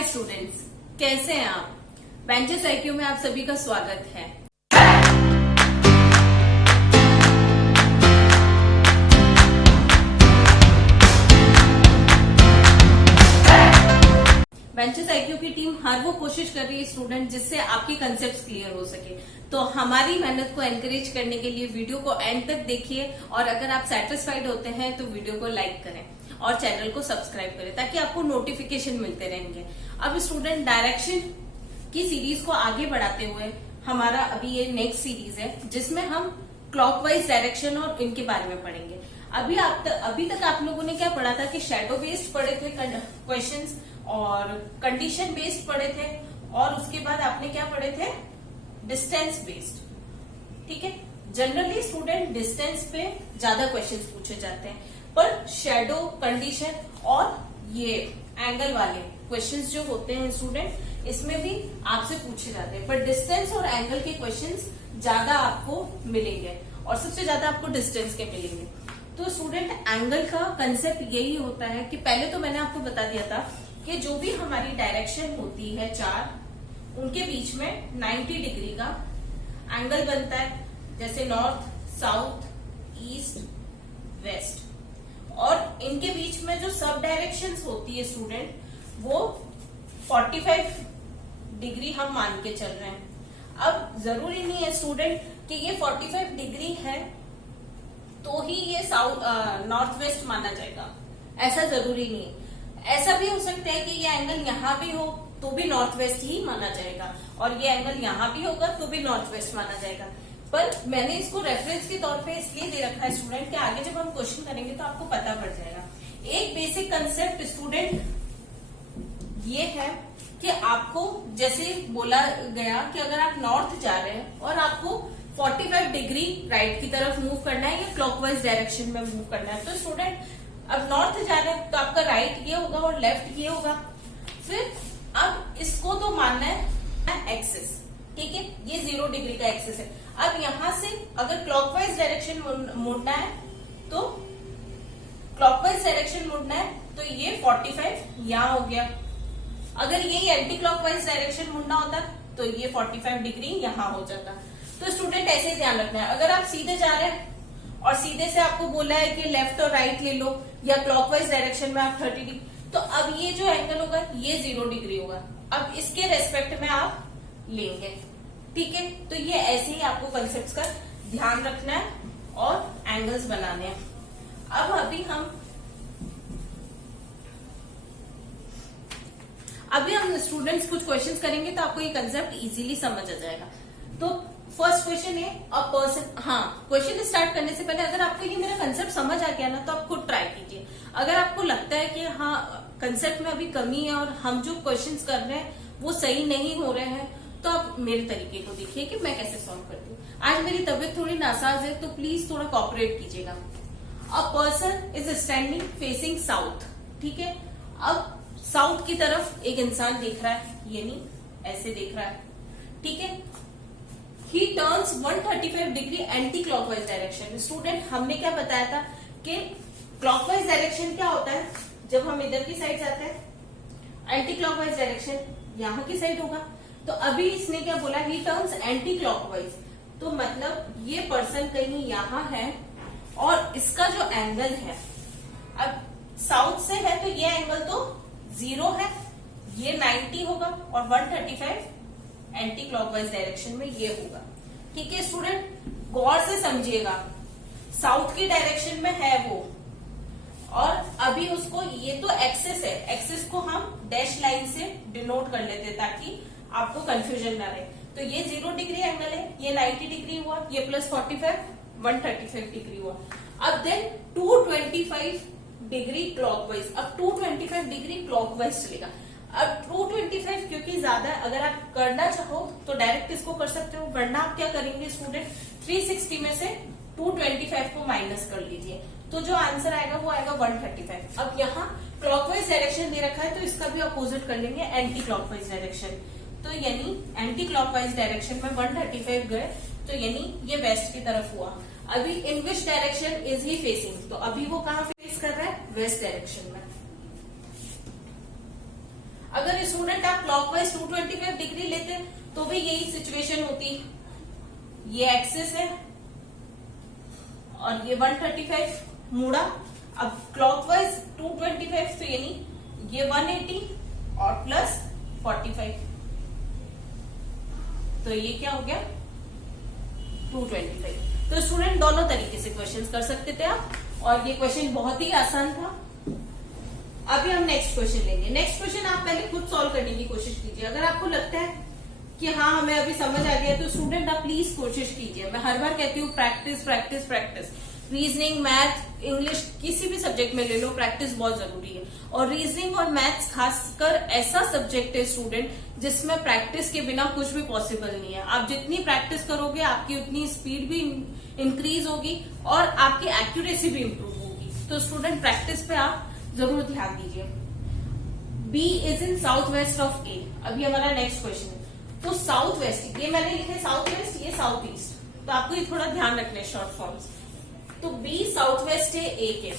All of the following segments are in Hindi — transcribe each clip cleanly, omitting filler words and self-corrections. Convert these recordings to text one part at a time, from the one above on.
हाय स्टूडेंट्स, कैसे हैं आप? बेंचेस आईक्यू में आप सभी का स्वागत है। बेंचेस आईक्यू की टीम हर वो कोशिश कर रही है स्टूडेंट जिससे आपके कंसेप्ट क्लियर हो सके। तो हमारी मेहनत को एनकरेज करने के लिए वीडियो को एंड तक देखिए और अगर आप सेटिस्फाइड होते हैं तो वीडियो को लाइक करें और चैनल को सब्सक्राइब करें ताकि आपको नोटिफिकेशन मिलते रहेंगे। अब स्टूडेंट डायरेक्शन की सीरीज को आगे बढ़ाते हुए हमारा अभी ये नेक्स्ट सीरीज है जिसमें हम क्लॉकवाइज डायरेक्शन और इनके बारे में पढ़ेंगे। अभी तक आप लोगों ने क्या पढ़ा था कि शैडो बेस्ड पढ़े थे क्वेश्चंस और कंडीशन बेस्ड पढ़े थे और उसके बाद आपने क्या पढ़े थे, डिस्टेंस बेस्ड। ठीक है, जनरली स्टूडेंट डिस्टेंस पे ज्यादा क्वेश्चंस पूछे जाते हैं पर शैडो, कंडीशन और ये एंगल वाले क्वेश्चंस जो होते हैं स्टूडेंट इसमें भी आपसे पूछे जाते हैं, पर डिस्टेंस और एंगल के क्वेश्चंस ज्यादा आपको मिलेंगे और सबसे ज्यादा आपको डिस्टेंस के मिलेंगे। तो स्टूडेंट एंगल का कंसेप्ट यही होता है कि पहले तो मैंने आपको बता दिया था कि जो भी हमारी डायरेक्शन होती है चार, उनके बीच में 90 डिग्री का एंगल बनता है, जैसे नॉर्थ, साउथ, ईस्ट, वेस्ट। और इनके बीच में जो सब डायरेक्शंस होती है स्टूडेंट वो 45 डिग्री हम मान के चल रहे हैं। अब जरूरी नहीं है स्टूडेंट कि ये 45 डिग्री है तो ही ये नॉर्थ वेस्ट माना जाएगा, ऐसा जरूरी नहीं है। ऐसा भी हो सकता है कि ये एंगल यहाँ भी हो तो भी नॉर्थ वेस्ट ही माना जाएगा और ये एंगल यहाँ भी होगा तो भी नॉर्थ वेस्ट माना जाएगा। पर मैंने इसको रेफरेंस के तौर पे इसलिए दे रखा है स्टूडेंट कि आगे जब हम क्वेश्चन करेंगे तो आपको पता पड़ जाएगा। एक बेसिक कंसेप्ट स्टूडेंट ये है कि आपको जैसे बोला गया कि अगर आप नॉर्थ जा रहे हैं और आपको 45 डिग्री राइट की तरफ मूव करना है या क्लॉकवाइज डायरेक्शन में मूव करना है, तो स्टूडेंट अब नॉर्थ जा रहे हैं तो आपका राइट ये होगा और लेफ्ट ये होगा। फिर अब इसको तो मानना है एक्सिस, ठीक है, ये 0 डिग्री का एक्सिस है। अब यहां से अगर क्लॉकवाइज डायरेक्शन मुड़ना है तो क्लॉकवाइज डायरेक्शन मुड़ना है तो ये 45 यहां हो गया। अगर यही एंटी क्लॉकवाइज डायरेक्शन मुड़ना होता तो ये 45 डिग्री यहां हो जाता। तो स्टूडेंट ऐसे ध्यान रखना है, अगर आप सीधे जा रहे हैं और सीधे से आपको बोला है कि लेफ्ट और राइट ले लो या क्लॉकवाइज डायरेक्शन में आप 30 डिग्री, तो अब ये जो एंगल होगा ये 0 डिग्री होगा। अब इसके रेस्पेक्ट में आप लेंगे, ठीक है। तो ये ऐसे ही आपको कंसेप्ट का ध्यान रखना है और एंगल्स बनाने हैं। अब अभी हम स्टूडेंट्स कुछ क्वेश्चंस करेंगे तो आपको ये कंसेप्ट इजीली समझ आ जाएगा। तो फर्स्ट क्वेश्चन है अ पर्सन। हाँ, क्वेश्चन स्टार्ट करने से पहले अगर आपको ये मेरा कंसेप्ट समझ आ गया ना तो आप खुद ट्राई कीजिए। अगर आपको लगता है कि हाँ कंसेप्ट में अभी कमी है और हम जो क्वेश्चंस कर रहे हैं वो सही नहीं हो रहे हैं तो आप मेरे तरीके को देखिए कि मैं कैसे सॉल्व करती हूँ। आज मेरी तबीयत थोड़ी नासाज है तो प्लीज थोड़ा कॉपरेट कीजिएगा। A person is standing facing south, ठीक है। अब साउथ की तरफ एक इंसान देख रहा है, यानी ऐसे देख रहा है, ठीक है। ही turns 135 degree anti clockwise direction. Student हमने क्या बताया था कि क्लॉकवाइज डायरेक्शन क्या होता है, जब हम इधर की साइड जाते हैं एंटी क्लॉकवाइज डायरेक्शन यहाँ की साइड होगा। तो अभी इसने क्या बोला, ही टर्न्स एंटी क्लॉकवाइज, तो मतलब ये पर्सन कहीं यहाँ है और इसका जो एंगल है अब साउथ से है तो ये एंगल तो 0 है, ये 90 होगा और 135 एंटी क्लॉकवाइज डायरेक्शन में ये होगा, ठीक है। स्टूडेंट गौर से समझिएगा, साउथ की डायरेक्शन में है वो और अभी उसको, ये तो एक्सिस है, एक्सिस को हम डैश लाइन से डिनोट कर लेते ताकि आपको कंफ्यूजन ना रहे। तो ये 0 डिग्री एंगल है, ये 90 डिग्री हुआ, ये प्लस 45 135 डिग्री हुआ। अब देन 225 डिग्री क्लॉकवाइज, अब 225 डिग्री क्लॉकवाइज चलेगा। अब 225 क्योंकि ज्यादा, अगर आप करना चाहो तो डायरेक्ट इसको कर सकते हो, वरना आप क्या करेंगे स्टूडेंट 360 में से 225 को माइनस कर लीजिए तो जो आंसर आएगा वो आएगा 135। अब यहाँ क्लॉकवाइज डायरेक्शन दे रखा है तो इसका भी अपोजिट कर लेंगे एंटी क्लॉकवाइज डायरेक्शन। तो यानी एंटी क्लॉकवाइज डायरेक्शन में 135 गए तो यानी ये वेस्ट की तरफ हुआ। अभी in which direction is he facing, तो अभी वो कहाँ फेस कर रहा है, वेस्ट डायरेक्शन में। अगर स्टूडेंट आप क्लॉकवाइज 225 डिग्री लेते तो भी यही सिचुएशन होती। ये एक्सिस है और ये 135 मुड़ा। अब क्लॉकवाइज 225 तो यानी ये 180 और प्लस 45, तो ये क्या हो गया 225। तो स्टूडेंट दोनों तरीके से क्वेश्चंस कर सकते थे आप, और ये क्वेश्चन बहुत ही आसान था। अभी हम नेक्स्ट क्वेश्चन लेंगे। नेक्स्ट क्वेश्चन आप पहले खुद सॉल्व करने की कोशिश कीजिए। अगर आपको लगता है कि हाँ हमें अभी समझ आ गया तो स्टूडेंट आप प्लीज कोशिश कीजिए। मैं हर बार कहती हूँ practice practice practice. Reasoning, math, English, किसी भी सब्जेक्ट में ले लो, प्रैक्टिस बहुत जरूरी है। और रीजनिंग और मैथ्स खासकर ऐसा सब्जेक्ट है स्टूडेंट जिसमें प्रैक्टिस के बिना कुछ भी पॉसिबल नहीं है। आप जितनी प्रैक्टिस करोगे आपकी उतनी स्पीड भी इंक्रीज होगी और आपकी एक्यूरेसी भी इंप्रूव होगी। तो स्टूडेंट प्रैक्टिस पे आप जरूर ध्यान दीजिए। B is in south west of A. अभी हमारा नेक्स्ट क्वेश्चन है। तो साउथ वेस्ट, ये मैंने लिखे साउथ वेस्ट, ये साउथ ईस्ट, तो आपको ये थोड़ा ध्यान रखना है शॉर्ट फॉर्म्स। तो बी साउथ वेस्ट है ए के,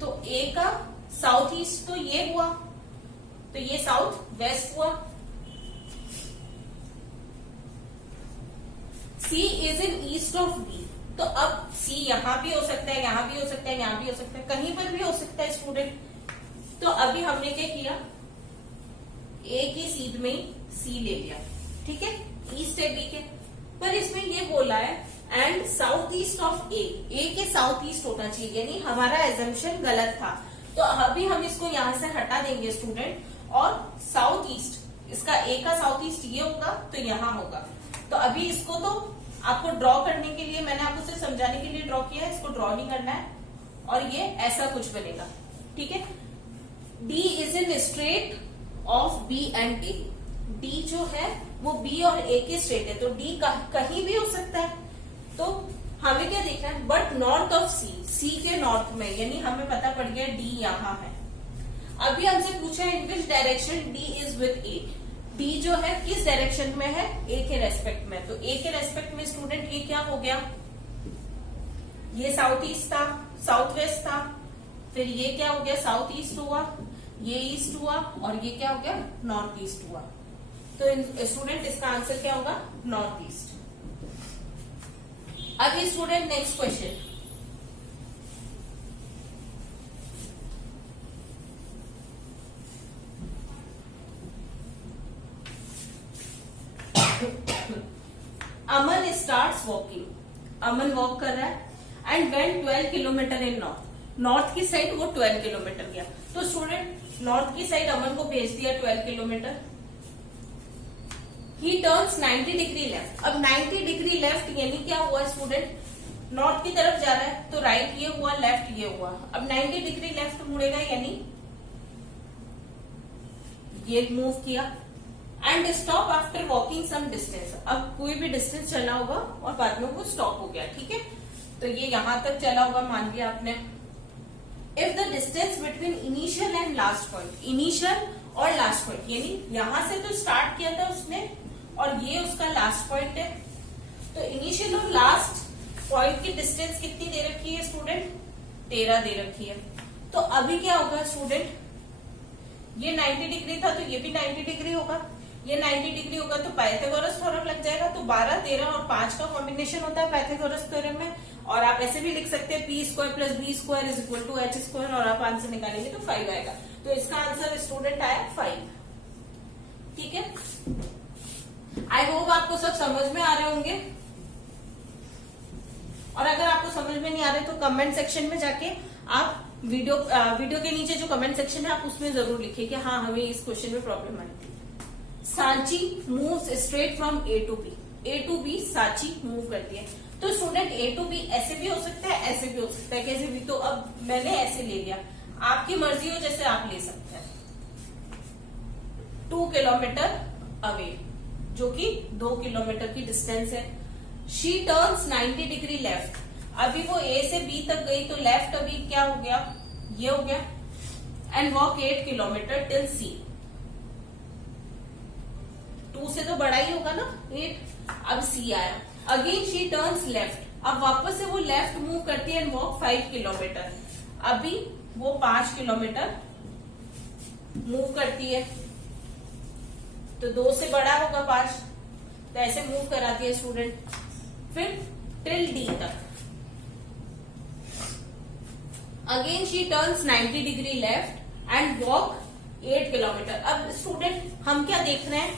तो ए का साउथ ईस्ट तो ये हुआ, तो ये साउथ वेस्ट हुआ। C is in east of B, तो अब सी यहां भी हो सकता है, यहां भी हो सकता है, यहां भी हो सकता है, कहीं पर भी हो सकता है स्टूडेंट। तो अभी हमने क्या किया, ए की सीध में सी ले लिया, ठीक है, ईस्ट है बी के। पर इसमें ये बोला है एंड साउथ ईस्ट ऑफ ए, ए के साउथ ईस्ट होना चाहिए, यानी हमारा एजम्पशन गलत था। तो अभी हम इसको यहां से हटा देंगे स्टूडेंट, और साउथ ईस्ट, इसका ए का साउथ ईस्ट ये होगा तो यहां होगा। तो अभी इसको तो आपको ड्रॉ करने के लिए, मैंने आपको सिर्फ समझाने के लिए ड्रॉ किया है, इसको ड्रॉ नहीं करना है, और ये ऐसा कुछ बनेगा, ठीक है। D is in straight of B and A, D जो है वो बी और ए के स्ट्रेट है, तो डी कहीं भी हो सकता है। तो हमें क्या देखना है, बट नॉर्थ ऑफ सी, सी के नॉर्थ में, यानी हमें पता पड़ गया डी यहां है। अभी हमसे पूछा है in which direction D is with A, D जो है किस डायरेक्शन में है, ए के रेस्पेक्ट में। तो ए के रेस्पेक्ट में स्टूडेंट ये क्या हो गया, ये साउथ ईस्ट था, साउथ वेस्ट था, फिर ये क्या हो गया साउथ ईस्ट हुआ, ये ईस्ट हुआ, और ये क्या हो गया नॉर्थ ईस्ट हुआ। तो स्टूडेंट इसका आंसर क्या होगा, नॉर्थ ईस्ट। अभी स्टूडेंट नेक्स्ट क्वेश्चन, अमन स्टार्ट्स वॉकिंग, अमन वॉक कर रहा है and went 12 kilometre in north, north की साइड वो 12 किलोमीटर गया। तो स्टूडेंट नॉर्थ की साइड अमन को भेज दिया 12 किलोमीटर। ही टर्न्स 90 डिग्री लेफ्ट, अब 90 डिग्री लेफ्ट यानी क्या हुआ स्टूडेंट, नॉर्थ की तरफ जा रहा है तो राइट ये हुआ, लेफ्ट ये हुआ। अब 90 डिग्री लेफ्ट मुड़ेगा यानी ये मूव किया and stop after walking some distance, अब कोई भी डिस्टेंस चला होगा और बाद में वो स्टॉप हो गया, ठीक है। तो ये यहां तक चला होगा मान लिया आपने। If the distance between initial and last point, initial और लास्ट पॉइंट, यानी यहां से तो स्टार्ट किया था उसने और ये उसका लास्ट पॉइंट है, तो इनिशियल और लास्ट पॉइंट की डिस्टेंस कितनी दे रखी है स्टूडेंट, 13 दे रखी है। तो अभी क्या होगा स्टूडेंट, ये 90 डिग्री था तो ये भी 90 डिग्री होगा, ये 90 डिग्री होगा तो पाइथागोरस थ्योरम लग जाएगा। तो 12, 13 और 5 का कॉम्बिनेशन होता है पाइथागोरस थ्योरम में। और आप ऐसे भी लिख सकते हैं P square plus B square is equal to H square, और आप आंसर निकालेंगे तो 5 आएगा। तो इसका आंसर स्टूडेंट आया 5, ठीक है। आई होप आपको सब समझ में आ रहे होंगे, और अगर आपको समझ में नहीं आ रहे तो कमेंट सेक्शन में जाके आप वीडियो के नीचे जो कमेंट सेक्शन है आप उसमें जरूर लिखिए कि हाँ हमें इस क्वेश्चन में प्रॉब्लम आई थी। Sanchi moves straight from A to B, A to B Sanchi move करती है। तो स्टूडेंट ए टू बी ऐसे भी हो सकता है, ऐसे भी हो सकता है, कैसे भी। तो अब मैंने ऐसे ले लिया, आपकी मर्जी हो जैसे आप ले सकते हैं। 2 किलोमीटर अवे, जो कि 2 किलोमीटर की डिस्टेंस है। शी टर्न्स 90 डिग्री लेफ्ट, अभी वो ए से बी तक गई तो लेफ्ट अभी क्या हो गया, ये हो गया। एंड वॉक 8 किलोमीटर टिल सी, 2 से तो बड़ा ही होगा ना 8। अब सी आया, अगेन शी टर्न्स लेफ्ट, अब वापस से वो लेफ्ट मूव करती है एंड वॉक 5 किलोमीटर, अभी वो 5 किलोमीटर मूव करती है। तो 2 से बड़ा होगा 5, तो ऐसे मूव कराती है स्टूडेंट। फिर टिल डी तक। Again she turns 90 degree left and walk 8 kilometre. अब स्टूडेंट हम क्या देख रहे हैं,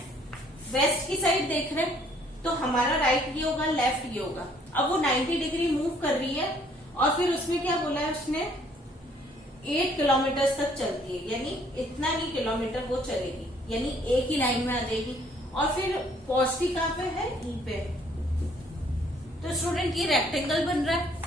वेस्ट की साइड देख रहे हैं, तो हमारा राइट ये होगा, लेफ्ट ये होगा। अब वो 90 डिग्री मूव कर रही है और फिर उसमें क्या बोला है उसने, 8 किलोमीटर तक चलती है, यानी इतना ही किलोमीटर वो चलेगी, यानी एक ही लाइन में आ जाएगी। और फिर पहुंचती कहाँ पे है, ई पे। तो स्टूडेंट ये रेक्टेंगल बन रहा है।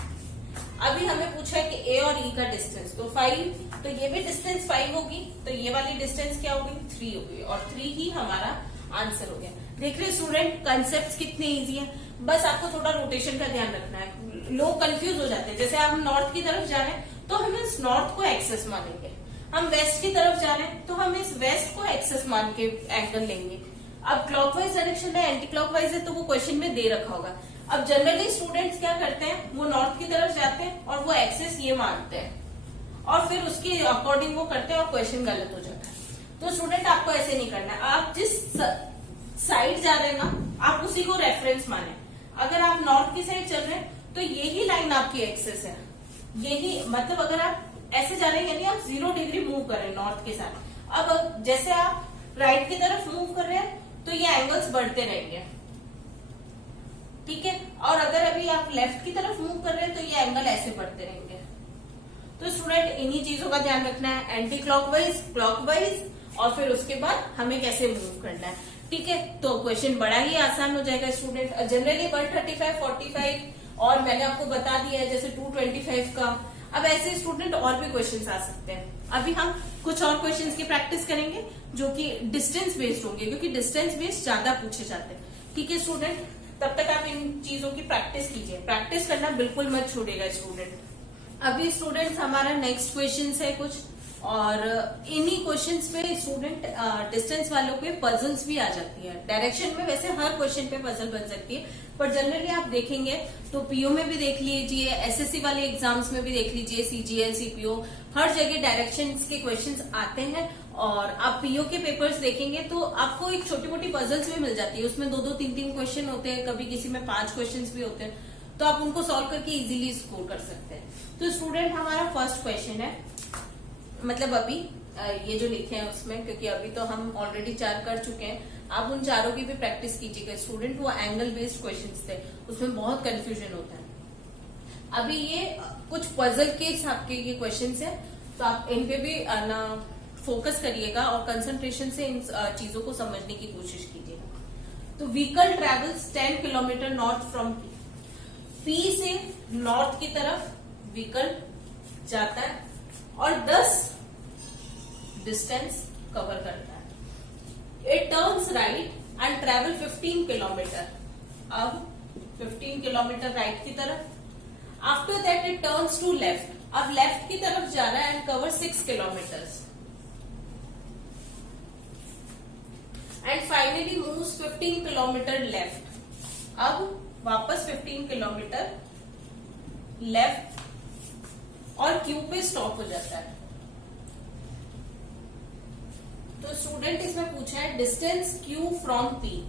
अभी हमें पूछा है कि ए और ई का डिस्टेंस, तो 5, तो ये भी डिस्टेंस 5 होगी, तो ये वाली डिस्टेंस क्या होगी, 3 होगी, और 3 ही हमारा आंसर हो गया। देख रहे स्टूडेंट, कंसेप्ट कितने इजी है, बस आपको थोड़ा रोटेशन का ध्यान रखना है। लोग कंफ्यूज हो जाते हैं, जैसे आप नॉर्थ की तरफ जा रहे हैं तो हम इस नॉर्थ को एक्सेस मानेंगे, हम वेस्ट की तरफ जा रहे हैं तो हम इस वेस्ट को एक्सेस मान के एंगल लेंगे। अब क्लॉकवाइज डायरेक्शन है, एंटी क्लॉकवाइज है, तो वो क्वेश्चन में दे रखा होगा। अब जनरली स्टूडेंट्स क्या करते हैं, वो नॉर्थ की तरफ जाते हैं और वो एक्सेस ये मानते हैं और फिर उसके अकॉर्डिंग वो करते हैं और क्वेश्चन गलत हो जाता है। तो स्टूडेंट आपको ऐसे नहीं करना है, आप जिस साइड जा रहे हैं ना, आप उसी को रेफरेंस माने। अगर आप नॉर्थ की साइड चल रहे हैं तो यही लाइन आपकी एक्सेस है, यही मतलब अगर आप ऐसे जा रहे हैं यानी आप 0 डिग्री मूव कर रहे हैं नॉर्थ के साथ। अब जैसे आप राइट की तरफ मूव कर रहे हैं तो ये एंगल्स बढ़ते रहेंगे, ठीक है। और अगर अभी आप लेफ्ट की तरफ मूव कर रहे हैं तो ये एंगल ऐसे बढ़ते रहेंगे। तो स्टूडेंट इन्हीं चीजों का ध्यान रखना है, एंटी क्लॉकवाइज, क्लॉकवाइज, और फिर उसके बाद हमें कैसे मूव करना है, ठीक है। तो क्वेश्चन बड़ा ही आसान हो जाएगा स्टूडेंट। जनरली 135, 45 और मैंने आपको बता दिया है जैसे 225 का। अब ऐसे स्टूडेंट और भी क्वेश्चंस आ सकते हैं। अभी हम कुछ और क्वेश्चंस की प्रैक्टिस करेंगे जो कि डिस्टेंस बेस्ड होंगे, क्योंकि डिस्टेंस बेस्ड ज्यादा पूछे जाते हैं, ठीक है स्टूडेंट। तब तक आप इन चीजों की प्रैक्टिस कीजिए, प्रैक्टिस करना बिल्कुल मत छोड़ेगा स्टूडेंट। अभी स्टूडेंट्स हमारा नेक्स्ट क्वेश्चन है कुछ, और इन्हीं क्वेश्चंस पे स्टूडेंट डिस्टेंस वालों पे पजल्स भी आ जाती है। डायरेक्शन में वैसे हर क्वेश्चन पे पजल बन सकती है, पर जनरली आप देखेंगे तो पीओ में भी देख लीजिए, एसएससी वाले एग्जाम्स में भी देख लीजिए, सीजीएल, सीपीओ, हर जगह डायरेक्शंस के क्वेश्चंस आते हैं। और आप पीओ के पेपर्स देखेंगे तो आपको एक छोटी मोटी पजल्स भी मिल जाती है, उसमें 2-2, 3-3 क्वेश्चन होते हैं, कभी किसी में 5 क्वेश्चन भी होते हैं, तो आप उनको सॉल्व करके इजीली स्कोर कर सकते हैं। तो स्टूडेंट हमारा फर्स्ट क्वेश्चन है, मतलब अभी ये जो लिखे हैं उसमें, क्योंकि अभी तो हम ऑलरेडी 4 कर चुके हैं, आप उन चारों की भी प्रैक्टिस कीजिएगा स्टूडेंट। वो एंगल बेस्ड क्वेश्चंस थे, उसमें बहुत कंफ्यूजन होता है। अभी ये कुछ पजल के हिसाब के ये क्वेश्चंस है, तो आप इन पे भी ना फोकस करिएगा और कंसंट्रेशन से इन चीजों को समझने की कोशिश कीजिएगा। तो vehicle travels 10 kilometre north from P से नॉर्थ की तरफ व्हीकल जाता है और 10 डिस्टेंस कवर करता है। It turns right and travel 15 kilometre. अब 15 किलोमीटर राइट की तरफ, after that it turns to left, अब लेफ्ट की तरफ जा रहा है and cover 6 kilometres and finally moves 15 kilometre left. अब वापस 15 किलोमीटर लेफ्ट और क्यू पे स्टॉप हो जाता है। तो स्टूडेंट इसमें पूछा है डिस्टेंस क्यू फ्रॉम पी।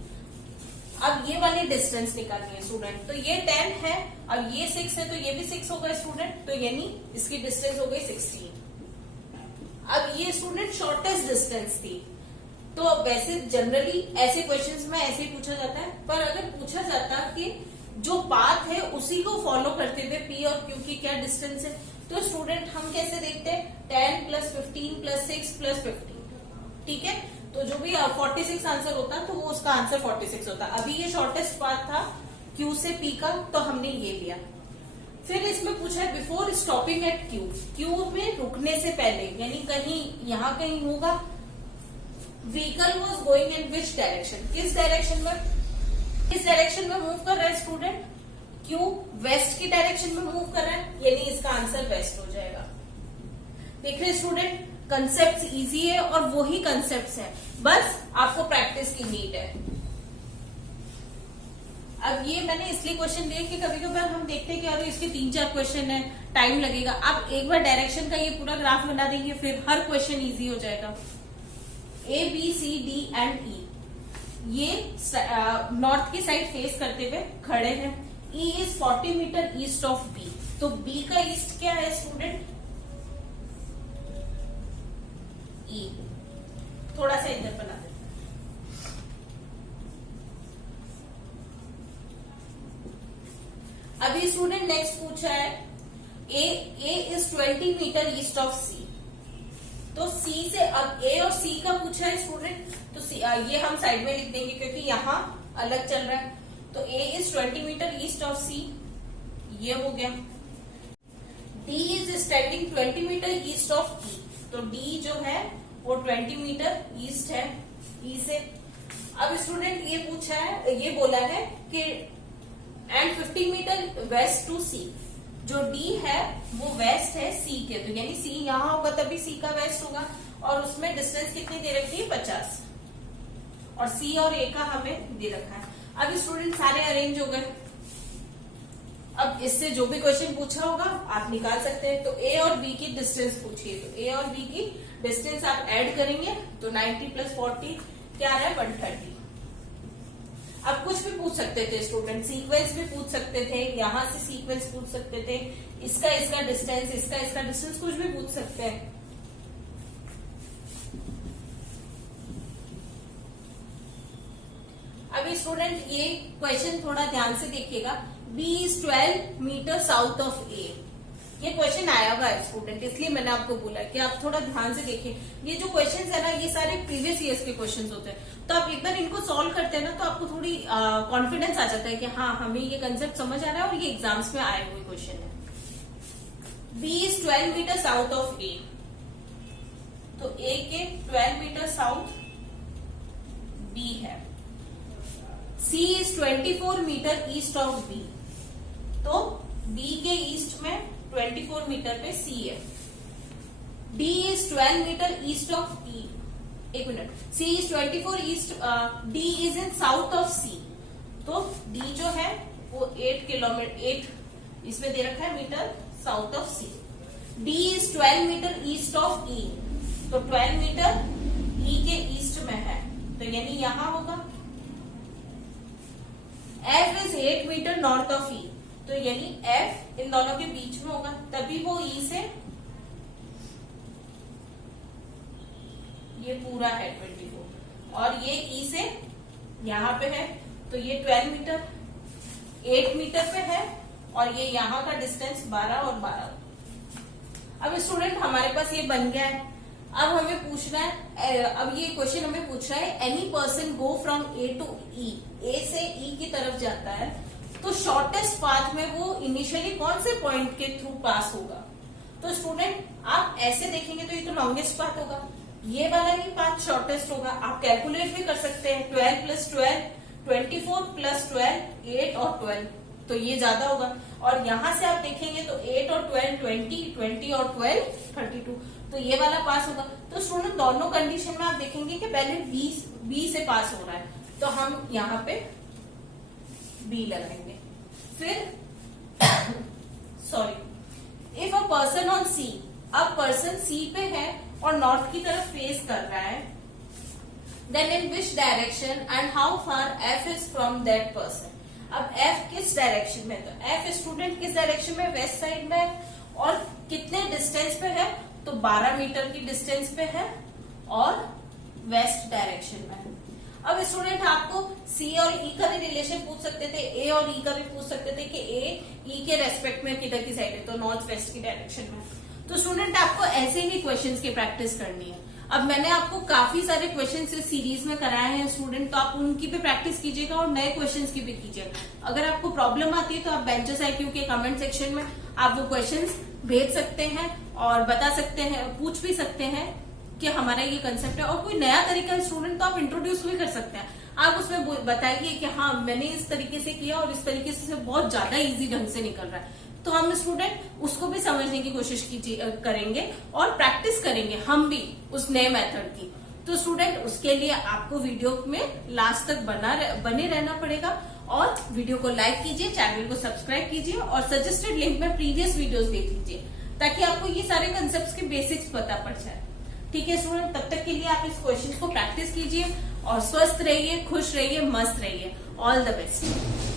अब ये वाली डिस्टेंस निकालनी है स्टूडेंट, तो ये 10 है, अब ये 6 है तो ये भी 6 होगा स्टूडेंट, तो यानी इसकी डिस्टेंस हो गई 16। अब ये स्टूडेंट शॉर्टेस्ट डिस्टेंस थी, तो वैसे जनरली ऐसे क्वेश्चंस में ऐसे ही पूछा जाता है, पर अगर पूछा जाता कि जो पाथ है उसी को फॉलो करते हुए पी और क्यू की क्या डिस्टेंस है, तो स्टूडेंट हम कैसे देखते हैं, 10 + 15 + 6 + 15, ठीक है। तो जो भी 46 आंसर होता तो वो उसका आंसर 46 होता। अभी ये शॉर्टेस्ट पाथ था क्यू से पी का, तो हमने ये लिया। फिर इसमें पूछा है before stopping eight Q, Q में रुकने से पहले, यानी कहीं यहाँ कहीं होगा, vehicle was going in which direction, किस डायरेक्शन में मूव कर रहा है स्टूडेंट, क्यू वेस्ट की डायरेक्शन में मूव कर रहा है, यानी इसका आंसर वेस्ट हो जाएगा। देख रहे स्टूडेंट, कंसेप्ट इजी है और वही कंसेप्ट है, बस आपको प्रैक्टिस की नीड है। अब ये मैंने इसलिए क्वेश्चन दिए कि कभी कभार हम देखते हैं कि अरे इसके 3-4 क्वेश्चन है, टाइम लगेगा। आप एक बार डायरेक्शन का ये पूरा ग्राफ बना देंगे, फिर हर क्वेश्चन इजी हो जाएगा। A, B, C, D and E, north की साइड फेस करते हुए खड़े हैं। E is 40 metre east of B, तो B का ईस्ट क्या है स्टूडेंट? E। थोड़ा सा इधर बना देते हैं। अभी स्टूडेंट नेक्स्ट पूछा है A is 20 metre east of C, तो C से अब A और C का पूछा है स्टूडेंट, तो ये हम साइड में लिख देंगे क्योंकि यहाँ अलग चल रहा है। तो A is 20 metre east of C, ये हो गया। D is standing 20 metre east of E, तो D जो है वो 20 मीटर ईस्ट है E से। अब स्टूडेंट ये पूछा है, ये बोला है कि and 50 metre west to C, जो D है वो वेस्ट है C के, तो यानी C यहाँ होगा तभी C का वेस्ट होगा, और उसमें डिस्टेंस कितनी दे रखी है? 50, और C और A का हमें दे रखा है। अब स्टूडेंट सारे अरेंज हो गए। अब इससे जो भी क्वेश्चन पूछा होगा आप निकाल सकते हैं। तो A और B की डिस्टेंस पूछिए, तो A और B की डिस्टेंस आप ऐड करेंगे तो 90 प्लस 40 क्या आ रहा है? 130। अब कुछ भी पूछ सकते थे स्टूडेंट, सीक्वेंस भी पूछ सकते थे, यहां से सीक्वेंस पूछ सकते थे, इसका डिस्टेंस, इसका डिस्टेंस, कुछ भी पूछ सकते हैं। अभी स्टूडेंट ये क्वेश्चन थोड़ा ध्यान से देखिएगा। B is 12 metre south of A, ये क्वेश्चन आया हुआ है स्टूडेंट, इसलिए मैंने आपको बोला कि आप थोड़ा ध्यान से देखिए। ये जो क्वेश्चंस है ना, ये सारे प्रीवियस ईयर्स के क्वेश्चंस होते हैं, तो आप एक बार इनको सॉल्व करते हैं ना, तो आपको थोड़ी कॉन्फिडेंस आ जाता है कि हाँ हमें ये कंसेप्ट समझ आ रहा है और ये एग्जाम्स में आए हुए क्वेश्चन है। B is 12 metre south of A, तो A के 12 मीटर साउथ B है। C is 24 metre east of B, तो B के ईस्ट में 24 मीटर पे C है। D is 12 metre east of E, एक minute, C is 24 east, D is in south of C, तो D जो है वो 8 किलोमीटर, 8 इसमें दे रखा है metre south of C। D is 12 metre east of E, तो 12 मीटर E के ईस्ट में है, तो यानी यहां होगा। F is 8 metre north of E, तो यानी F इन दोनों के बीच में होगा, तभी वो E से, ये पूरा है 24, और ये E से यहाँ पे है, तो ये 12 मीटर 8 मीटर पे है, और ये यहाँ का डिस्टेंस 12 और 12। अब स्टूडेंट हमारे पास ये बन गया है। अब हमें पूछना है, अब ये क्वेश्चन हमें पूछ रहा है any person go from A to E, A से E की तरफ जाता है, तो शॉर्टेस्ट पाथ में वो इनिशियली कौन से पॉइंट के थ्रू पास होगा? तो स्टूडेंट आप ऐसे देखेंगे तो ये तो लॉन्गेस्ट पाथ होगा, ये वाला ही पाथ शॉर्टेस्ट होगा। आप कैलकुलेट भी कर सकते हैं, 12 प्लस 12 24 प्लस 12 8 और 12, तो ये ज्यादा होगा। और यहां से आप देखेंगे तो 8 और 12 20 और 12 32, तो ये वाला पास होगा। तो स्टूडेंट दोनों कंडीशन में आप देखेंगे कि पहले बी से पास हो रहा है, तो हम यहाँ पे बी लगाएंगे। फिर sorry, if a person on C, अब पर्सन सी पे है और नॉर्थ की तरफ फेस कर रहा है, then in which direction and how far F is from that person. अब एफ किस डायरेक्शन में, तो एफ स्टूडेंट किस डायरेक्शन में? वेस्ट साइड में है, और कितने डिस्टेंस पे है? तो 12 मीटर की डिस्टेंस पे है और वेस्ट डायरेक्शन में है। अब स्टूडेंट आपको सी और ई का भी रिलेशन पूछ सकते थे, ए और ई का भी पूछ सकते थे कि ए ई के रेस्पेक्ट में किधर की साइड है, तो नॉर्थ वेस्ट की डायरेक्शन में। तो स्टूडेंट आपको ऐसे ही क्वेश्चंस की प्रैक्टिस करनी है। अब मैंने आपको काफी सारे क्वेश्चंस इस सीरीज में कराए हैं स्टूडेंट, तो आप उनकी भी प्रैक्टिस कीजिएगा और नए क्वेश्चंस की भी कीजिएगा। अगर आपको प्रॉब्लम आती है तो आप बेंचेस IQ के कमेंट सेक्शन में आप वो क्वेश्चंस भेज सकते हैं और बता सकते हैं, पूछ भी सकते हैं कि हमारा ये कंसेप्ट है। और कोई नया तरीका है स्टूडेंट तो आप इंट्रोड्यूस भी कर सकते हैं। आप उसमें बताइए कि हाँ मैंने इस तरीके से किया और इस तरीके से बहुत ज्यादा इजी ढंग से निकल रहा है, तो हम स्टूडेंट उसको भी समझने की कोशिश करेंगे और प्रैक्टिस करेंगे हम भी उस नए मेथड की। तो स्टूडेंट उसके लिए आपको वीडियो में लास्ट तक बने रहना पड़ेगा, और वीडियो को लाइक कीजिए, चैनल को सब्सक्राइब कीजिए और सजेस्टेड लिंक में प्रीवियस वीडियोस देख लीजिए, ताकि आपको ये सारे कंसेप्ट के बेसिक्स पता पड़ जाए। ठीक है स्टूडेंट, तब तक के लिए आप इस क्वेश्चन को प्रैक्टिस कीजिए और स्वस्थ रहिए, खुश रहिए, मस्त रहिए। All the best.